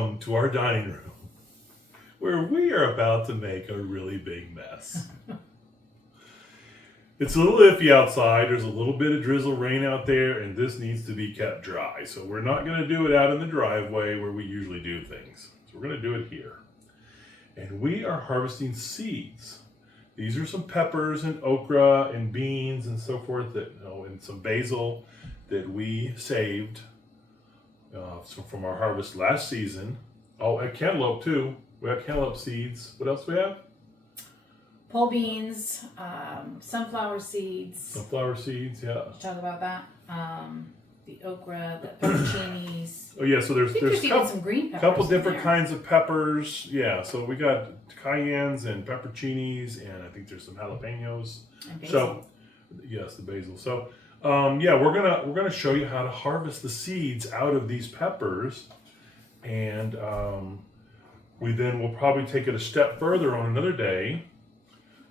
welcome to our dining room, where we are about to make a really big mess. It's a little iffy outside. There's a little bit of drizzle rain out there, and this needs to be kept dry. So we're not going to do it out in the driveway where we usually do things. So we're going to do it here. And we are harvesting seeds. These are some peppers and okra and beans and so forth, and some basil that we saved from our harvest last season. Oh, and cantaloupe too. We have cantaloupe seeds. What else do we have? Pole beans, sunflower seeds. Sunflower seeds, yeah. Let's talk about that. The okra, the pepperoncinis. Oh yeah, so there's even some green peppers. Couple different kinds of peppers. Yeah, so we got cayennes and pepperoncinis, and I think there's some jalapenos. And basil. So yes, the basil. So yeah, we're gonna show you how to harvest the seeds out of these peppers, and we then will probably take it a step further on another day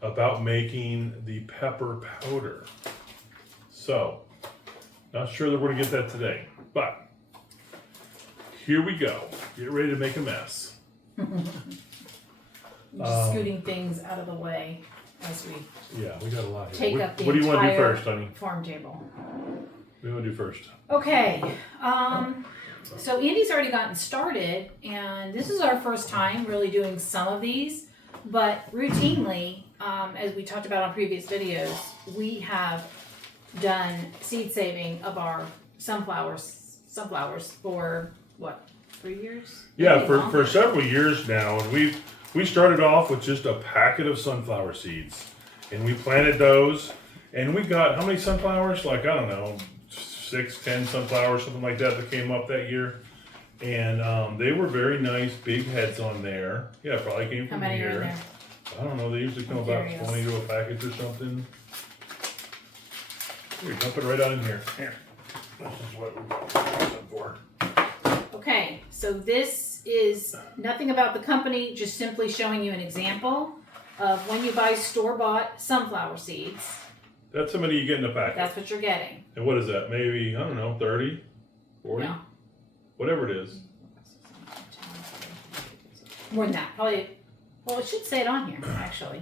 about making the pepper powder. So, not sure that we're gonna get that today, but here we go. Get ready to make a mess. Just scooting things out of the way as we Yeah, we got a lot here. take up the what do you want to do entire first, honey? farm table. What do you want to do first? Okay, so Andy's already gotten started, and this is our first time really doing some of these, but routinely, as we talked about on previous videos, we have done seed saving of our sunflowers for what, 3 years? Yeah, Maybe for longer. several years now, and we started off with just a packet of sunflower seeds, and we planted those, and we got how many sunflowers? Like, I don't know, 6, 10 sunflowers, something like that came up that year, and they were very nice, big heads on there. Yeah, probably came How from many are in here. there? I don't know. They usually come I'm about curious. 20 to a package or something. Here, dump it right out in here. Here. This is what we're going for. Okay, so this is nothing about the company, just simply showing you an example of when you buy store-bought sunflower seeds, That's how many you get in a packet. that's what you're getting. And what is that? Maybe, I don't know, 30, 40, No. whatever it is. More than that, probably, well, it should say it on here, actually.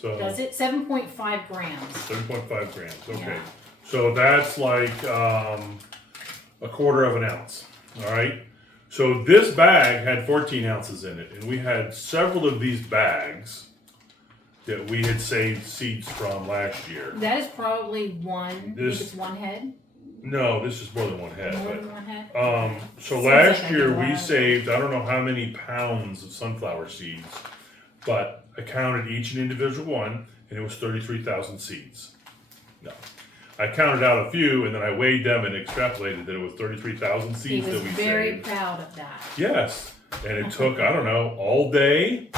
So Does it? 7.5 grams. 7.5 grams. Okay. Yeah. So that's like a quarter of an ounce. All right. So this bag had 14 ounces in it, and we had several of these bags that we had saved seeds from last year. That is probably one, I This- think it's one head, No, this is more than one head. more But than one head. So Seems last like I year did a we lot. saved, I don't know how many pounds of sunflower seeds, but I counted each and individual one, and it was 33,000 seeds. No. I counted out a few, and then I weighed them and extrapolated that it was 33,000 He seeds was that we very saved. proud of that. Yes. And it took, I don't know, all day,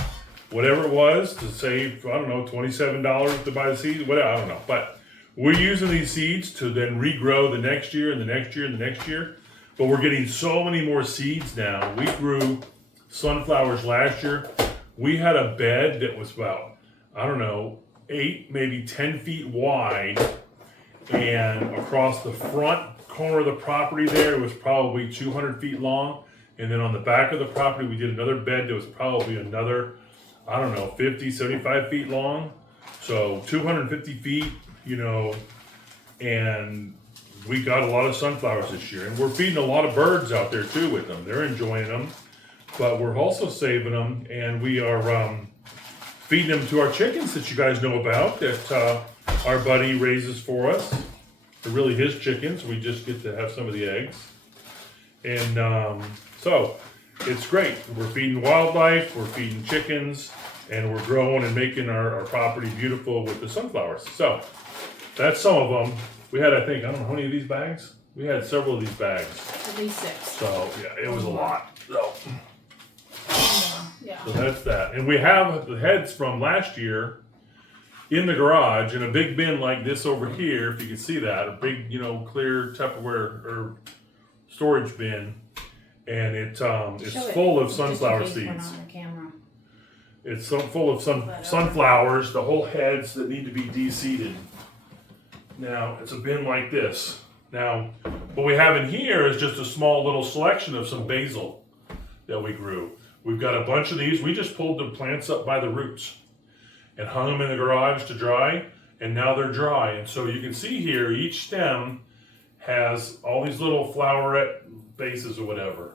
whatever it was, to save, I don't know, $27 to buy the seeds, whatever, I don't know. But we're using these seeds to then regrow the next year and the next year and the next year. But we're getting so many more seeds now. We grew sunflowers last year. We had a bed that was about, I don't know, 8, maybe 10 feet wide. And across the front corner of the property there, it was probably 200 feet long. And then on the back of the property, we did another bed that was probably another, I don't know, 50, 75 feet long. So 250 feet, and we got a lot of sunflowers this year. And we're feeding a lot of birds out there too with them. They're enjoying them. But we're also saving them, and we are feeding them to our chickens that you guys know about, that our buddy raises for us. They're really his chickens. We just get to have some of the eggs. And so it's great. We're feeding wildlife, we're feeding chickens, and we're growing and making our property beautiful with the sunflowers. So that's some of them. We had, I think, I don't know how many of these bags? We had several of these bags. At least 6. So yeah, it was a lot. So Yeah. that's that. And we have the heads from last year in the garage in a big bin like this over here, if you can see that, a big, clear Tupperware or storage bin. And it's Show it, full of just in sunflower case we're not seeds. on the camera. It's so full of sunflowers, the whole heads that need to be de-seeded. Now, it's a bin like this. Now, what we have in here is just a small little selection of some basil. that we grew. We've got a bunch of these. We just pulled the plants up by the roots and hung them in the garage to dry, and now they're dry. And so you can see here, each stem has all these little flowerette bases or whatever.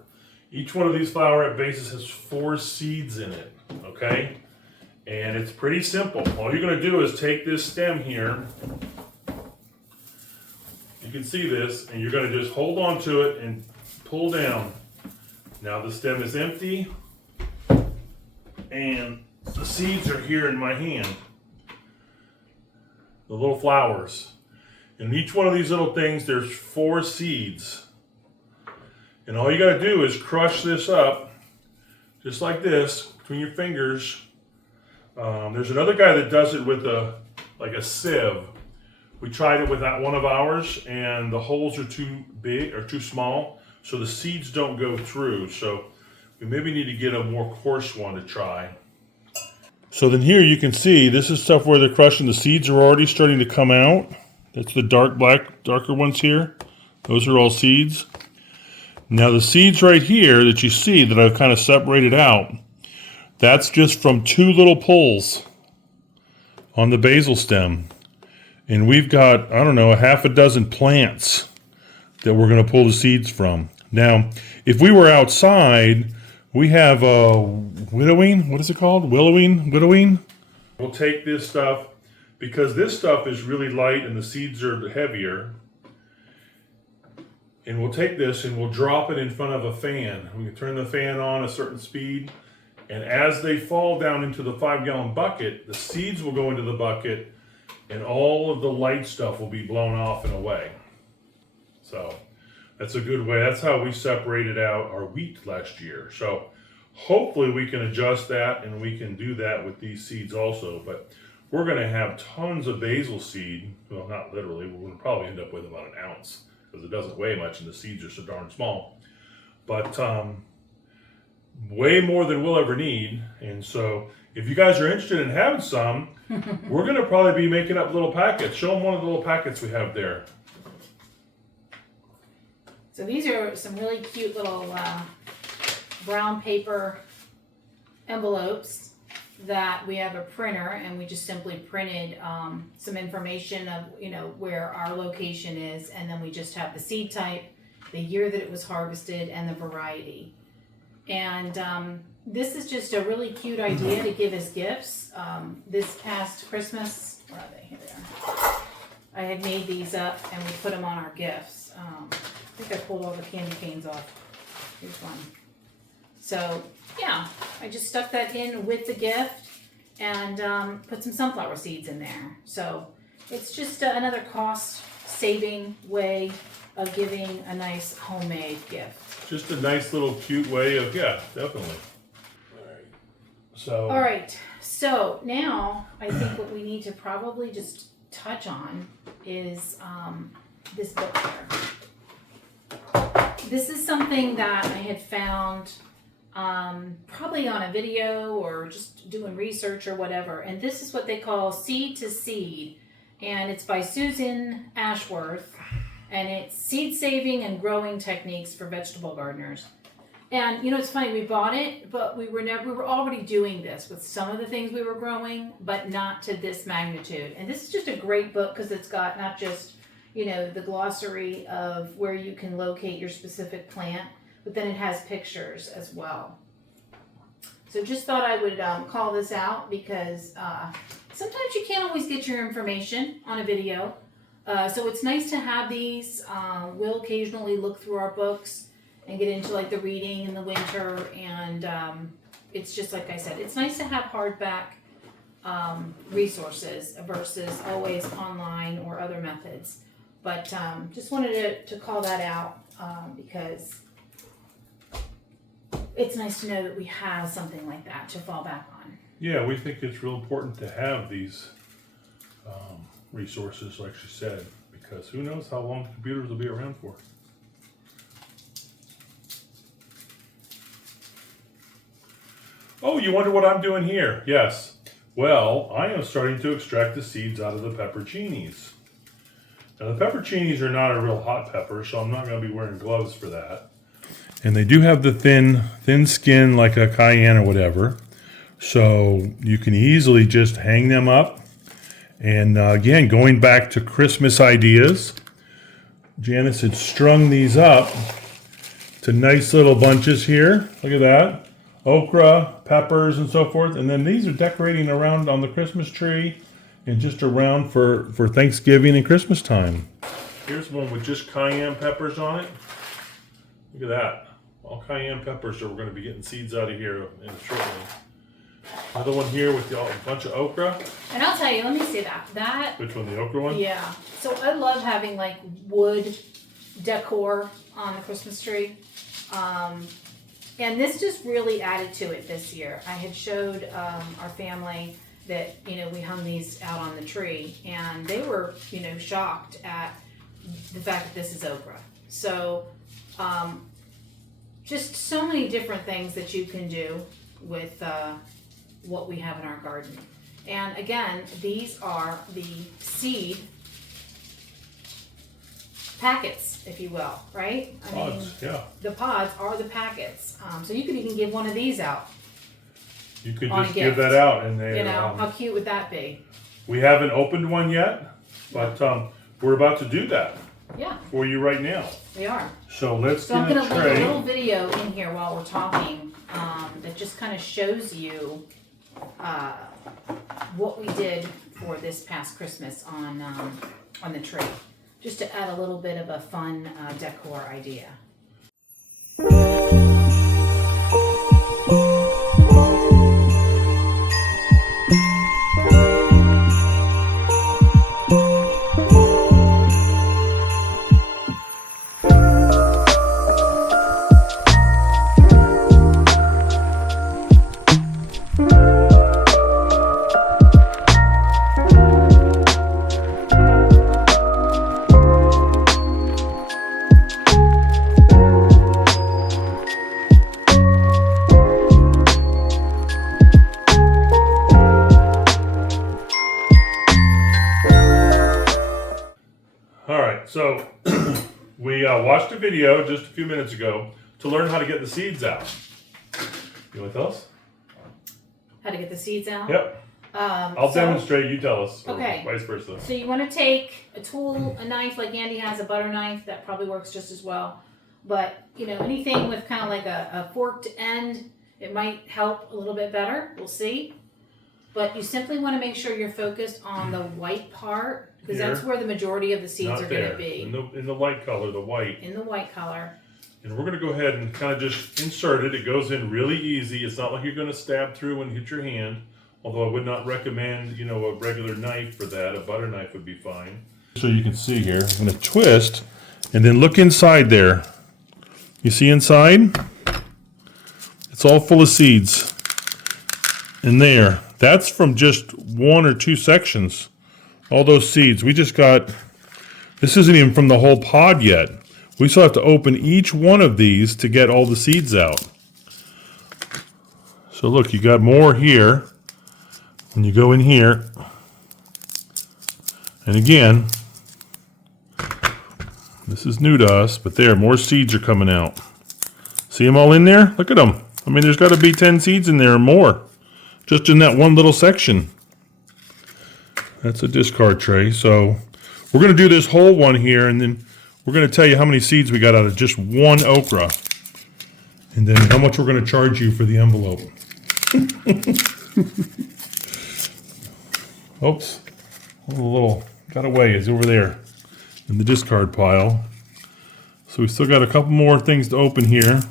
Each one of these flowerette bases has 4 seeds in it, okay? And it's pretty simple. All you're gonna do is take this stem here, you can see this, and you're gonna just hold on to it and pull down. Now the stem is empty, and the seeds are here in my hand. The little flowers. In each one of these little things, there's 4 seeds. And all you gotta do is crush this up, just like this, between your fingers. There's another guy that does it with like a sieve. We tried it with that one of ours, and the holes are too big or too small, so the seeds don't go through. So we maybe need to get a more coarse one to try. So then here you can see, this is stuff where they're crushing. The seeds are already starting to come out. That's the darker ones here. Those are all seeds. Now the seeds right here that you see that I've kind of separated out, that's just from 2 little pulls on the basil stem. And we've got, I don't know, a half a dozen plants that we're going to pull the seeds from. Now, if we were outside, we have widowing, what is it called? Widowing. We'll take this stuff, because this stuff is really light and the seeds are heavier. And we'll take this and we'll drop it in front of a fan. We can turn the fan on a certain speed, and as they fall down into the 5-gallon bucket, the seeds will go into the bucket and all of the light stuff will be blown off and away. So that's a good way. That's how we separated out our wheat last year. So hopefully we can adjust that, and we can do that with these seeds also. But we're going to have tons of basil seed. Well, not literally. We're going to probably end up with about 1 ounce, because it doesn't weigh much and the seeds are so darn small. But way more than we'll ever need. And so if you guys are interested in having some, we're going to probably be making up little packets. Show them one of the little packets we have there. So these are some really cute little brown paper envelopes that we have a printer, and we just simply printed some information of, you know, where our location is, and then we just have the seed type, the year that it was harvested, and the variety. And this is just a really cute idea to give as gifts. This past Christmas, where are they? Here they are. I had made these up and we put them on our gifts. I think I pulled all the candy canes off. Here's one. So yeah, I just stuck that in with the gift and put some sunflower seeds in there. So it's just another cost-saving way of giving a nice homemade gift. Just a nice little cute way of, yeah, definitely. All right, so now I think what we need to probably just touch on is this book here. This is something that I had found probably on a video or just doing research or whatever, and this is what they call Seed to Seed, and it's by Susan Ashworth. And it's seed saving and growing techniques for vegetable gardeners. And you know, it's funny, we bought it, but we were already doing this with some of the things we were growing, but not to this magnitude. And this is just a great book because it's got not just, you know, the glossary of where you can locate your specific plant, but then it has pictures as well. So just thought I would call this out because sometimes you can't always get your information on a video. So it's nice to have these. We'll occasionally look through our books and get into like the reading in the winter, and it's just like I said, it's nice to have hardback resources versus always online or other methods. But just wanted to call that out because it's nice to know that we have something like that to fall back on. Yeah, we think it's real important to have these resources, like she said, because who knows how long computers will be around for. Oh, you wonder what I'm doing here? Yes. Well, I am starting to extract the seeds out of the pepperoncinis. Now, the pepperoncinis are not a real hot pepper, so I'm not going to be wearing gloves for that. And they do have the thin skin like a cayenne or whatever. So you can easily just hang them up. And again, going back to Christmas ideas, Janice had strung these up to nice little bunches here. Look at that. Okra, peppers, and so forth. And then these are decorating around on the Christmas tree and just around for Thanksgiving and Christmas time. Here's one with just cayenne peppers on it. Look at that. All cayenne peppers, so we're going to be getting seeds out of here in shortly. Another one here with a bunch of okra. And I'll tell you, let me see that. Which one, the okra one? Yeah. So I love having like wood decor on the Christmas tree. And this just really added to it this year. I had showed our family that, we hung these out on the tree, and they were, shocked at the fact that this is okra. So just so many different things that you can do with what we have in our garden. And again, these are the seed packets, if you will, right? Pods, yeah. The pods are the packets. So you could even give one of these out. You could on just a give gift. that out, and they. How cute would that be? We haven't opened one yet, but we're about to do that Yeah, for you right now. we are. So let's So I'm get going a to link a tray. little video in here while we're talking that just kind of shows you what we did for this past Christmas on the tree, just to add a little bit of a fun decor idea. All right, so we watched a video just a few minutes ago to learn how to get the seeds out. You want to tell us? How to get the seeds out? Yep. I'll demonstrate. You tell us. Or Okay. Vice versa. So you want to take a tool, a knife, like Andy has a butter knife, that probably works just as well. But, anything with kind of like a forked end, it might help a little bit better. We'll see. But you simply want to make sure you're focused on the white part, because that's Here. where the majority of the seeds Not are going there. to be. In the light color, the white. In the white color. And we're going to go ahead and kind of just insert it. It goes in really easy. It's not like you're going to stab through and hit your hand. Although I would not recommend, a regular knife for that. A butter knife would be fine. So you can see here, I'm going to twist and then look inside there. You see inside? It's all full of seeds. In there. That's from just one or two sections. All those seeds. We just got, this isn't even from the whole pod yet. We still have to open each one of these to get all the seeds out. So look, you got more here. When you go in here, and again, this is new to us, but there, more seeds are coming out. See them all in there? Look at them. I mean, there's got to be 10 seeds in there or more, just in that one little section. That's a discard tray. So we're going to do this whole one here, and then we're going to tell you how many seeds we got out of just one okra, and then how much we're going to charge you for the envelope. Oops, a little got away. It's over there in the discard pile. So we still got a couple more things to open here.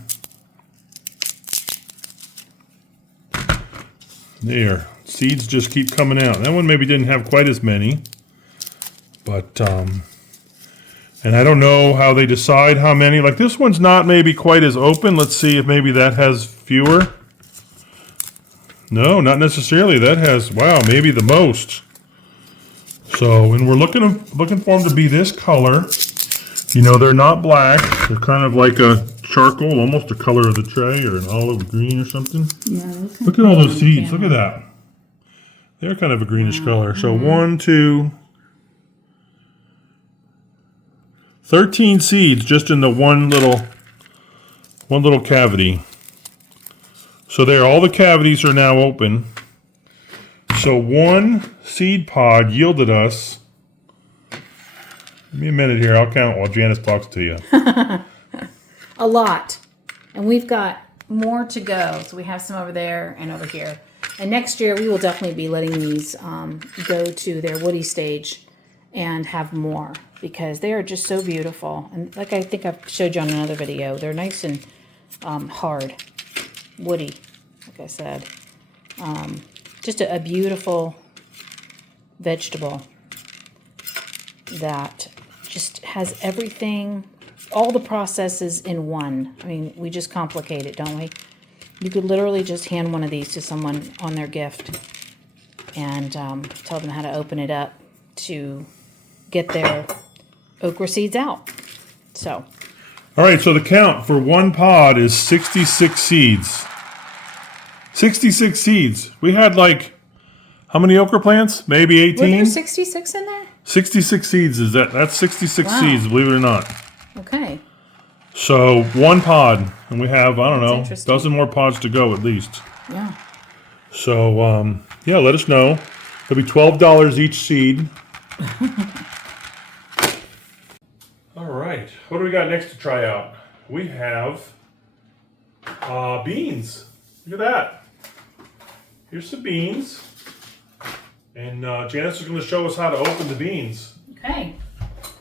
There, seeds just keep coming out. That one maybe didn't have quite as many, but and I don't know how they decide how many. Like this one's not maybe quite as open. Let's see if maybe that has fewer. No, not necessarily. That has, wow, maybe the most. So, and we're looking for them to be this color. They're not black. They're kind of like a charcoal, almost the color of the tray, or an olive green or something. Yeah, Look at all those seeds. Look at that. They're kind of a greenish color. So 1, 2, 13 seeds just in the one little one little cavity. So there, all the cavities are now open. So one seed pod yielded us, give me a minute here, I'll count while Janice talks to you. A lot. And we've got more to go. So we have some over there and over here. And next year we will definitely be letting these go to their woody stage and have more because they are just so beautiful. And like I think I've showed you on another video, they're nice and hard, woody, like I said. Just a beautiful vegetable that just has everything, all the processes in one. I mean, we just complicate it, don't we? You could literally just hand one of these to someone on their gift and tell them how to open it up to get their okra seeds out. So. All right, so the count for one pod is 66 seeds. 66 seeds. We had like, how many okra plants? Maybe 18? Were there 66 in there? 66 seeds is that's 66 Wow. seeds, believe it or not. Okay. So one pod, and we have, I don't know, a interesting. dozen more pods to go at least. Yeah. So, yeah, let us know. It'll be $12 each seed. All right, what do we got next to try out? We have beans. Look at that. Here's some beans. And Janice is going to show us how to open the beans Okay.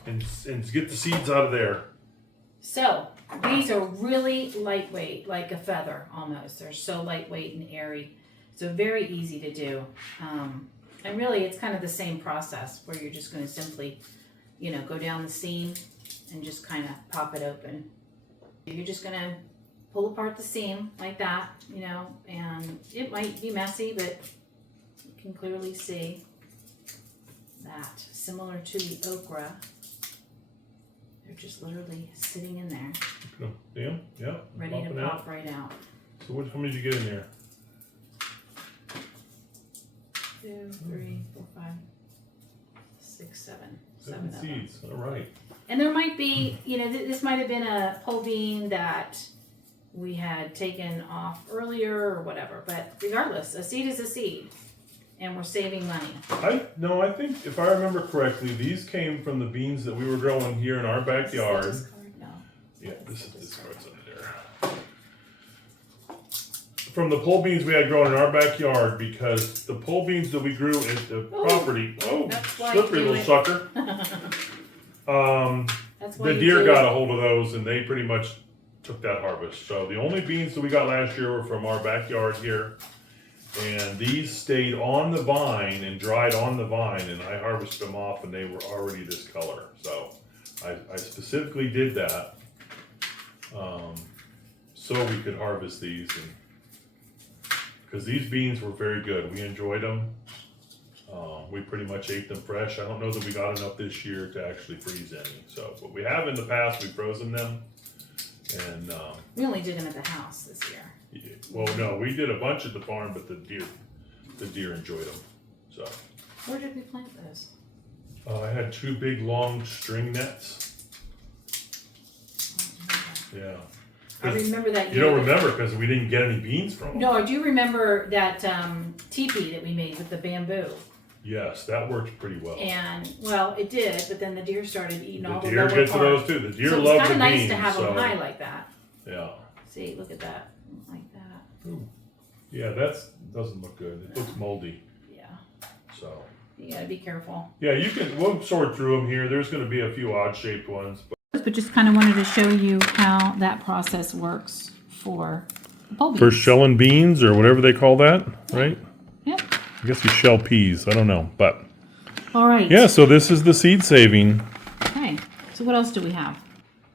and get the seeds out of there. So these are really lightweight, like a feather almost. They're so lightweight and airy. So very easy to do. And really it's kind of the same process where you're just going to simply, go down the seam and just kind of pop it open. You're just going to pull apart the seam like that, and it might be messy, but you can clearly see that similar to the okra. They're just literally sitting in there, Yeah. ready to popping pop out. right out. So how many did you get in there? 2, 3, 4, 5, 6, 7. 7 of them. seeds. All right. And there might be, this might have been a whole bean that we had taken off earlier or whatever. But regardless, a seed is a seed. And we're saving money. I think if I remember correctly, these came from the beans that we were growing here in our backyard. Is this card? No. Yeah, this card's under there. From the pole beans we had growing in our backyard, because the pole beans that we grew at the property, that's why slippery you do little it. sucker. That's why The you deer do got it. a hold of those and they pretty much took that harvest. So the only beans that we got last year were from our backyard here. And these stayed on the vine and dried on the vine, and I harvested them off and they were already this color. So I specifically did that so we could harvest these, because these beans were very good. We enjoyed them. We pretty much ate them fresh. I don't know that we got enough this year to actually freeze any. So, but we have in the past, we've frozen them. And We only did them at the house this year. well, no, we did a bunch at the farm, but the deer enjoyed them. So Where did we plant those? I had 2 big long string nets. Yeah. I remember that You year. don't remember because we didn't get any beans from them. No, I do remember that teepee that we made with the bamboo. Yes, that worked pretty well. And, well, it did, but then the deer started eating all The the deer lower get to part. those too. The deer So it's love kind the of nice beans. to have so, them high like that. yeah. See, look at that. Like that. Ooh. Yeah, that doesn't look good. It looks moldy. Yeah. So. You gotta be careful. Yeah, we'll sort through them here. There's going to be a few odd shaped ones. But just kind of wanted to show you how that process works for pole beans. For shelling beans or whatever they call that, right? Yep. I guess you shell peas. I don't know, but All right. yeah. So this is the seed saving. Okay. So what else do we have?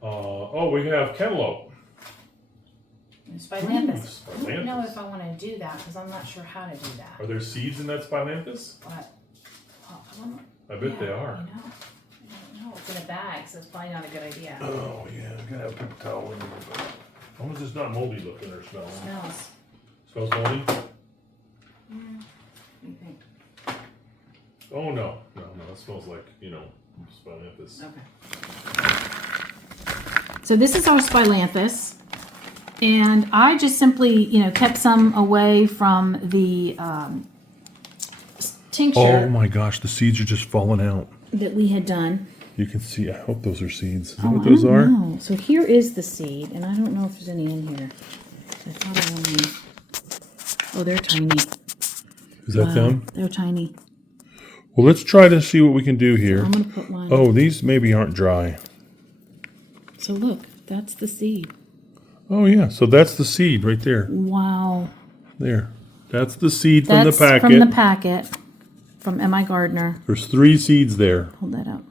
We have cantaloupe. Spylanthus. Ooh, I don't know spylanthus. if I want to do that because I'm not sure how to do that. Are there seeds in that spylanthus? But, I don't know. I bet they are. I don't know. It's in a bag, so it's probably not a good idea. Oh yeah, I gotta have a paper towel in here. But as long as it's not moldy looking or smelling. Smells. Smells moldy? What do you think? Oh no, it smells like spylanthus. Okay. So this is our spylanthus. And I just simply, kept some away from the tincture Oh my gosh, the seeds are just falling out. that we had done. You can see, I hope those are seeds. Is that Oh, what those I don't are? know. So here is the seed, and I don't know if there's any in here. I thought I only... Oh, they're tiny. Is that them? They're tiny. Well, let's try to see what we can do here. I'm going to put one. Oh, these maybe aren't dry. So look, that's the seed. Oh yeah, so that's the seed right there. Wow. There. That's the seed That's from the packet. from the packet from M.I. Gardner. There's 3 seeds there. Hold that up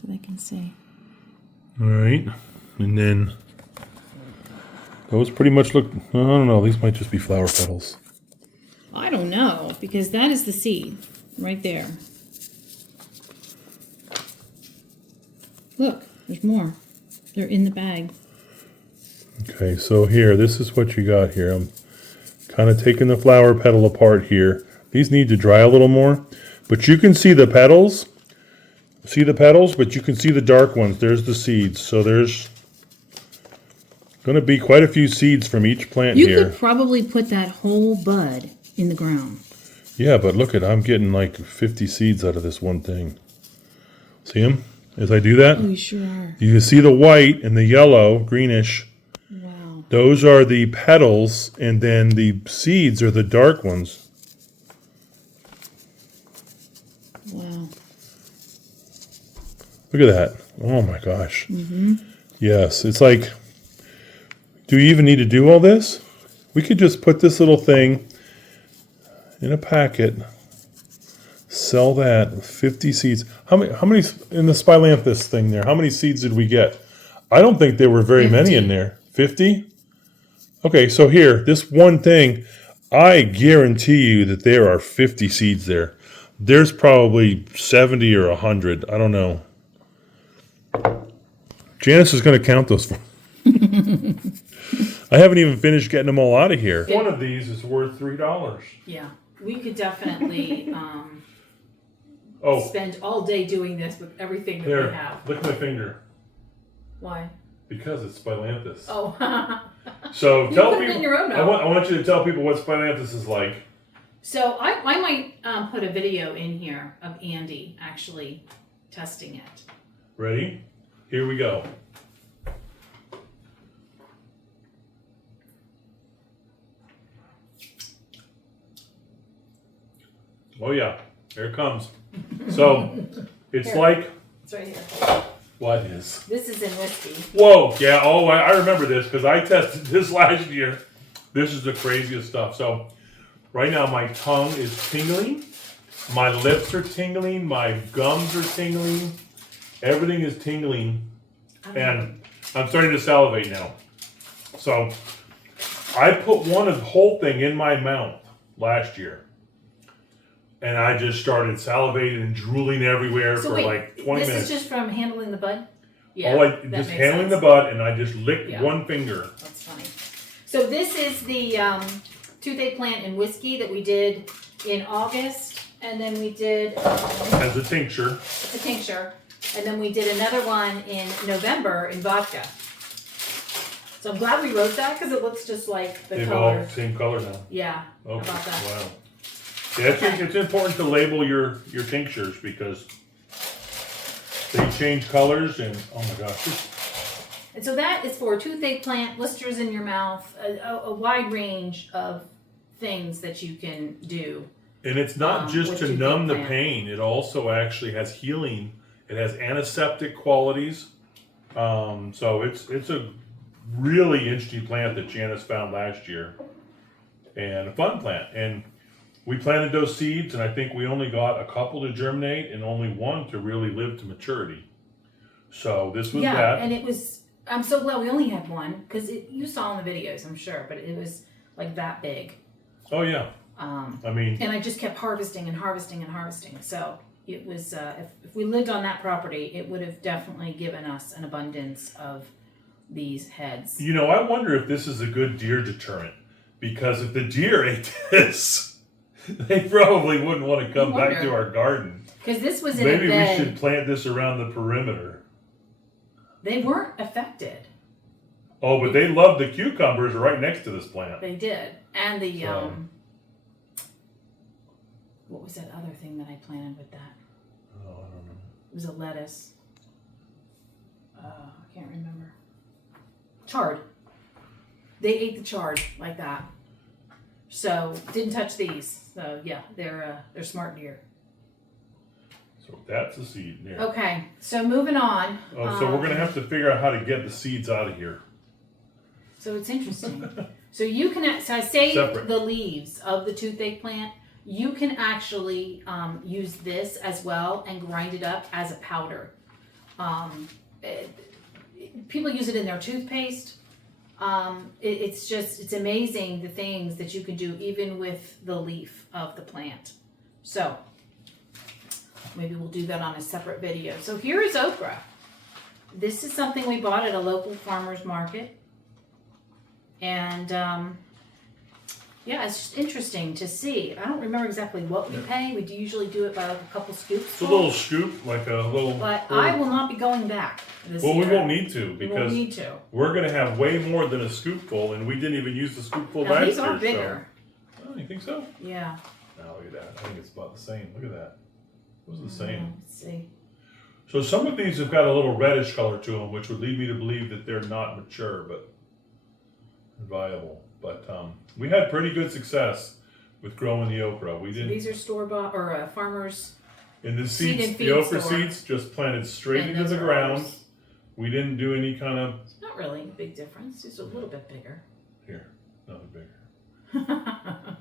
so they can see. All right. And then those pretty much look, I don't know, these might just be flower petals. I don't know, because that is the seed right there. Look, there's more. They're in the bag. Okay, so here, this is what you got here. I'm kind of taking the flower petal apart here. These need to dry a little more, but you can see the petals. See the petals, but you can see the dark ones. There's the seeds. So there's going to be quite a few seeds from each plant You here. could probably put that whole bud in the ground. Yeah, but look at, I'm getting like 50 seeds out of this one thing. See them as I do that? Oh, you sure are. You can see the white and the yellow, greenish. Wow. Those are the petals, and then the seeds are the dark ones. Wow. Look at that. Oh my gosh. Mm-hmm. Yes, it's like, do we even need to do all this? We could just put this little thing in a packet, sell that, 50 seeds. How many in the Spilanthes thing there? How many seeds did we get? I don't think there were very 50. many in there. 50? Okay, so here, this one thing, I guarantee you that there are 50 seeds there. There's probably 70 or 100. I don't know. Janice is going to count those for I haven't even finished getting them all out of here. One of these is worth $3. Yeah. We could definitely Oh, spend all day doing this with everything that we there. have. Look at my finger. Why? Because it's Spilanthes. Oh. So You tell put it people. in your own I note. want you to tell people what Spilanthes is like. So I might put a video in here of Andy actually testing it. Ready? Here we go. Oh yeah, here it comes. So it's Here. like It's right here. what is? This is in whiskey. Whoa, yeah. Oh, I remember this because I tested this last year. This is the craziest stuff. So right now my tongue is tingling, my lips are tingling, my gums are tingling, everything is tingling, and I'm starting to salivate now. So I put the whole thing in my mouth last year, and I just started salivating and drooling everywhere So for wait, like 20 this minutes. is just from handling the bud? Just that makes handling sense. the butt, and I just licked Yeah. one finger. That's funny. So this is the toothache plant and whiskey that we did in August, and then we did As a tincture. the tincture, and then we did another one in November in vodka. So I'm glad we wrote that because it looks just like the They've color. all same color now. Yeah. Oh, How about that? wow. Yeah, I think it's important to label your tinctures because they change colors and oh my gosh. And so that is for toothache plant, blisters in your mouth, a wide range of things that you can do. And it's not just with to toothache numb the plant. pain. It also actually has healing. It has antiseptic qualities. So it's a really interesting plant that Janice found last year. And a fun plant. And we planted those seeds, and I think we only got a couple to germinate and only one to really live to maturity. So this was Yeah, that. and it was. I'm so glad we only had one because you saw in the videos, I'm sure, but it was like that big. Oh yeah. I mean, And I just kept harvesting and harvesting and harvesting. So it was. If we lived on that property, it would have definitely given us an abundance of these heads. you know, I wonder if this is a good deer deterrent because if the deer ate this, they probably wouldn't want to come back wonder. to our garden. Because this was in Maybe a bed. we should plant this around the perimeter. They weren't affected. Oh, but they love the cucumbers right next to this plant. They did. And the, So- what was that other thing that I planted with that? Oh, I don't know. It was a lettuce. I can't remember. Chard. They ate the chard like that. So didn't touch these. So yeah, they're smart deer. So that's a seed there. Okay, so moving on. Oh, so we're gonna have to figure out how to get the seeds out of here. So it's interesting. So you can, so I saved Separate. the leaves of the toothache plant. You can actually use this as well and grind it up as a powder. People use it in their toothpaste. It's amazing the things that you can do even with the leaf of the plant. So maybe we'll do that on a separate video. So here is okra. This is something we bought at a local farmer's market. And yeah, it's just interesting to see. I don't remember exactly what we pay. We do usually do it by like a couple scoops. It's a little scoop, like a little. But I will not be going back this Well, year. we won't need to We because won't need to. we're gonna have way more than a scoopful, and we didn't even use the scoopful Now, last these year. are bigger. So. Oh, you think so? Yeah. Now look at that. I think it's about the same. Look at that. It was the same. Let's see. So some of these have got a little reddish color to them, which would lead me to believe that they're not mature, but viable. But we had pretty good success with growing the okra. We didn't. These are store-bought or farmers. And the Seed seeds, and the feed okra store. seeds, just planted straight And into those the are ground. ours. We didn't do any kind of It's not really a big difference. It's a little bit bigger. here, nothing bigger.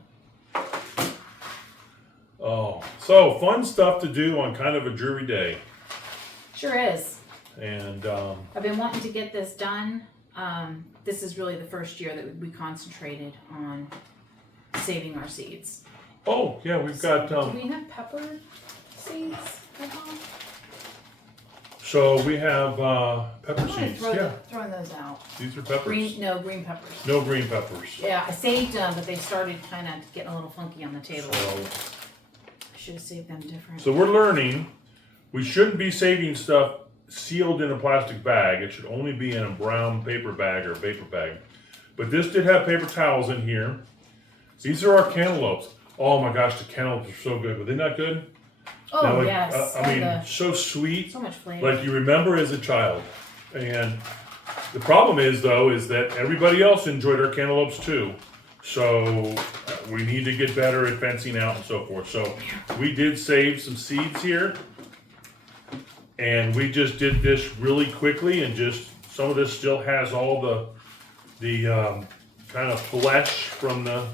Oh, so fun stuff to do on kind of a dreary day, Sure is. and I've been wanting to get this done. This is really the first year that we concentrated on saving our seeds. oh yeah, we've got Do we have pepper seeds at home? so we have pepper I'm gonna seeds. throw Yeah, throwing those out. these are peppers. Green peppers. No green peppers. Yeah, I saved them, but they started kind of getting a little funky on the table. So, I should have saved them different. so we're learning. We shouldn't be saving stuff sealed in a plastic bag. It should only be in a brown paper bag or paper bag. But this did have paper towels in here. These are our cantaloupes. Oh my gosh, the cantaloupes are so good. Were they not good? Oh, Now, like, yes. I mean, so sweet. so much flavor. Like you remember as a child. And the problem is, though, is that everybody else enjoyed our cantaloupes too. So we need to get better at fencing out and so forth. So we did save some seeds here. And we just did this really quickly, and just some of this still has all the kind of flesh from the.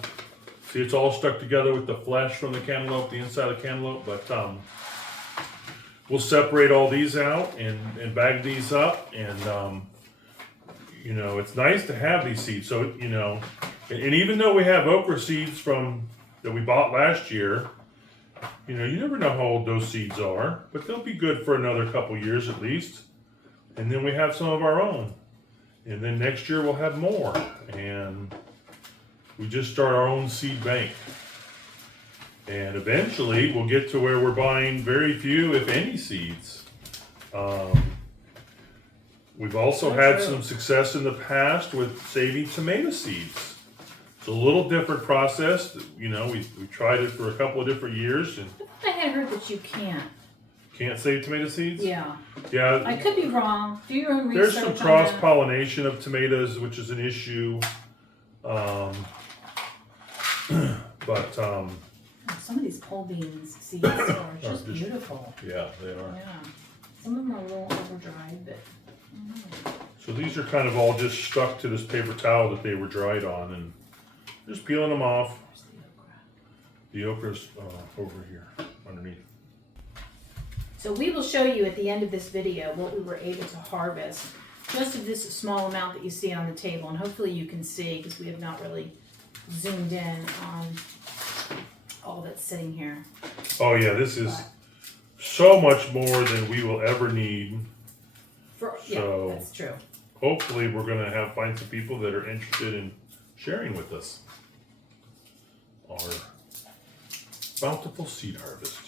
See, it's all stuck together with the flesh from the cantaloupe, the inside of the cantaloupe. But we'll separate all these out and bag these up, and you know, it's nice to have these seeds. So you know, and even though we have okra seeds from that we bought last year. You know, you never know how old those seeds are, but they'll be good for another couple years at least. And then we have some of our own. And then next year we'll have more. And we just start our own seed bank. And eventually we'll get to where we're buying very few, if any, seeds. We've also had some success in the past with saving tomato seeds. It's a little different process. You know, we tried it for a couple of different years and I had heard that you can't. save tomato seeds. Yeah. Yeah, I could be wrong. Do your own there's research some on cross that. pollination of tomatoes, which is an issue. But Some of these pole beans seeds are just just- beautiful. yeah, they are. Yeah. Some of them are a little overdried, but So these are kind of all just stuck to this paper towel that they were dried on, and just peeling them off. where's the okra? The okra's over here underneath. So we will show you at the end of this video what we were able to harvest. Just of this small amount that you see on the table, and hopefully you can see because we have not really zoomed in on all that's sitting here. Oh yeah, this is But so much more than we will ever need. So- yeah, that's true. Hopefully we're gonna find some people that are interested in sharing with us our bountiful seed harvest.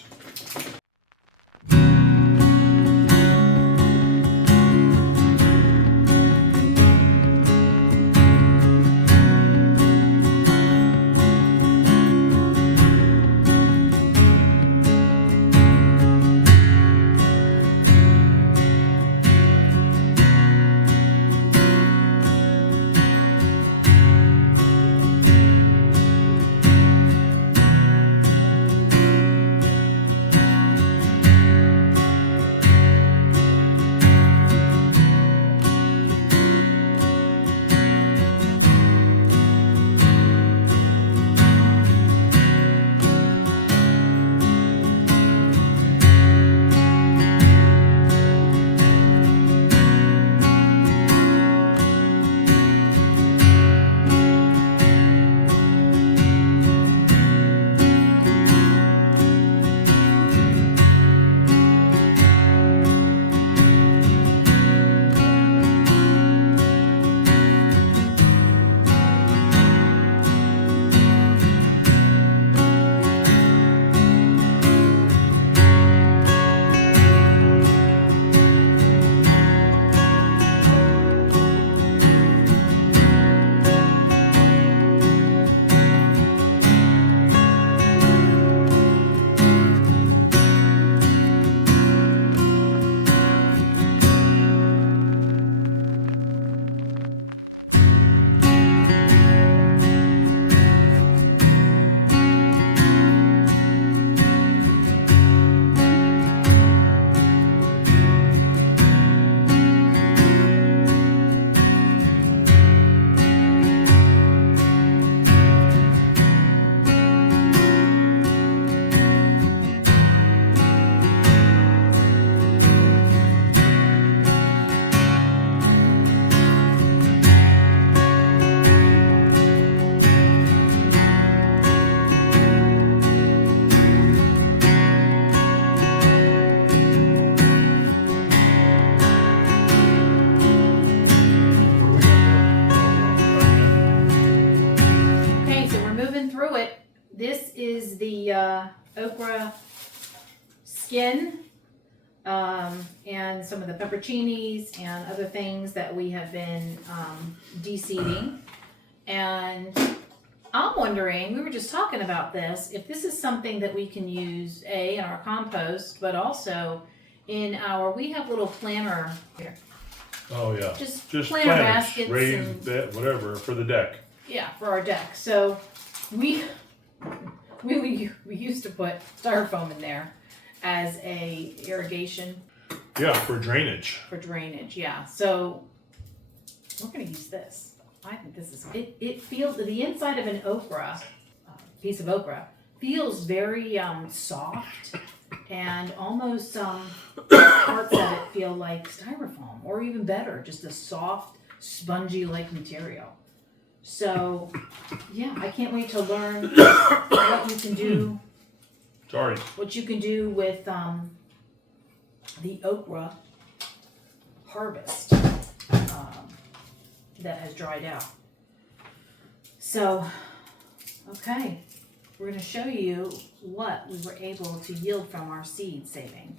the okra skin and some of the pepperoncinis and other things that we have been de-seeding. And I'm wondering, we were just talking about this, if this is something that we can use, in our compost, but also in we have little planter here. Oh yeah. Just Planter planter baskets raised and- bed, whatever, for the deck. Yeah, for our deck. So we used to put styrofoam in there as a irrigation Yeah, for drainage. for drainage. Yeah. So we're gonna use this. I think this is it feels the inside of an okra piece of okra feels very soft and almost parts of it feel like styrofoam or even better, just a soft spongy like material. So yeah, I can't wait to learn what you can do. Sorry. What you can do with the okra harvest that has dried out. So, okay, we're going to show you what we were able to yield from our seed saving.